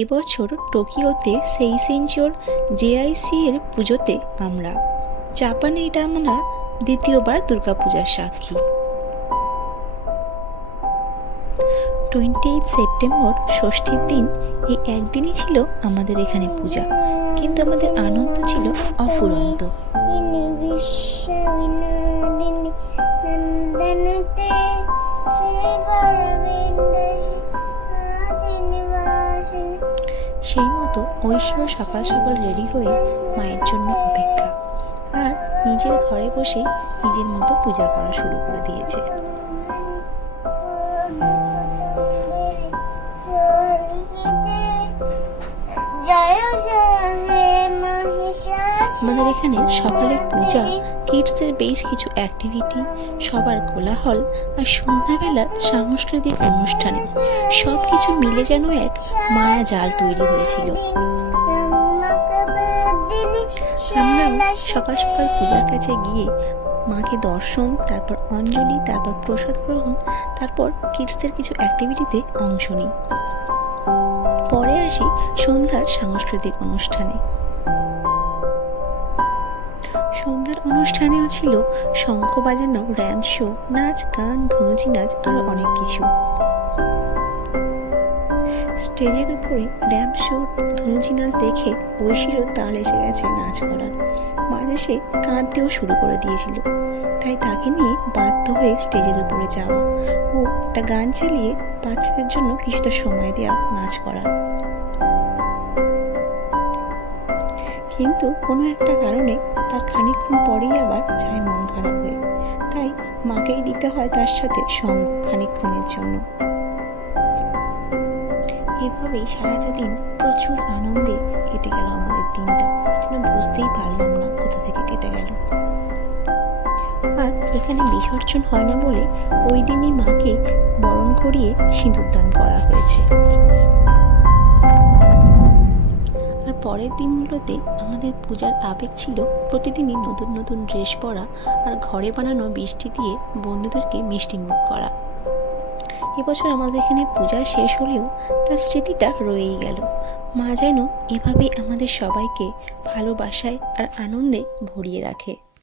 এবছর টোকিওতে সেইসেনজোর জেআইসি এর পুজোতে আমরা জাপানে এটা আমরা দ্বিতীয়বার দুর্গাপূজার সাক্ষী। 28 সেপ্টেম্বর ষষ্ঠীর দিন এই একদিনই ছিল আমাদের এখানে পূজা, কিন্তু আমাদের আনন্দ ছিল অফুরন্ত। সেই মতো ঐশীও সকাল সকাল রেডি হয়ে মায়ের জন্য অপেক্ষা, আর নিজের ঘরে বসে নিজের মতো পূজা করা শুরু করে দিয়েছে। আমাদের এখানে সকালের পূজা, কিডসের বেশ কিছু অ্যাক্টিভিটি, সবার কোলাহল আর সন্ধ্যাবেলার সাংস্কৃতিক অনুষ্ঠানে সব কিছু মিলে যেন এক মায়া জাল তৈরি হয়েছিল। আমরাও সকাল সকাল পূজার কাছে গিয়ে মাকে দর্শন, তারপর অঞ্জলি, তারপর প্রসাদ গ্রহণ, তারপর কিডসদের কিছু অ্যাক্টিভিটিতে অংশ নিই। পরে আসি সন্ধ্যার সাংস্কৃতিক অনুষ্ঠানে। সন্ধ্যার অনুষ্ঠানেও ছিল শঙ্খ বাজানো, র্যাম্প শো, নাচ, গান, ধনুচি নাচ, আরো অনেক কিছু। স্টেজের উপরে র্যাম্প শো, ধনুচি নাচ দেখে ঐশীরও তাল এসে গেছে নাচ করার। মাঝে সে কাঁদতেও শুরু করে দিয়েছিল, তাই তাকে নিয়ে বাধ্য হয়ে স্টেজের উপরে যাওয়া ও একটা গান চালিয়ে বাচ্চাদের জন্য কিছুটা সময় দেওয়া নাচ করার। কিন্তু কোনো একটা কারণে তার খানিকক্ষণ পরেই আবার যায় মন খারাপ হয়ে, তাই মাকেই দিতে হয় তার সাথে সঙ্গ খানিকক্ষণের জন্য। এভাবেই সারাটা দিন প্রচুর আনন্দে কেটে গেল আমাদের দিনটা, যেন বুঝতেই পারলাম না কোথা থেকে কেটে গেল। আর এখানে বিসর্জন হয় না বলে ওই দিনই মাকে বরণ করিয়ে সিঁদুরদান করা হয়েছে। আর পরের দিনগুলোতে আমাদের পূজার আবেগ ছিল প্রতিদিনই নতুন নতুন ড্রেস পরা আর ঘরে বানানো বৃষ্টি দিয়ে বন্ধুদেরকে মিষ্টি মুখ করা। এবছর আমাদের এখানে পূজা শেষ হলেও তার স্মৃতিটা রয়েই গেল। মা যেন এভাবেই আমাদের সবাইকে ভালোবাসায় আর আনন্দে ভরিয়ে রাখে।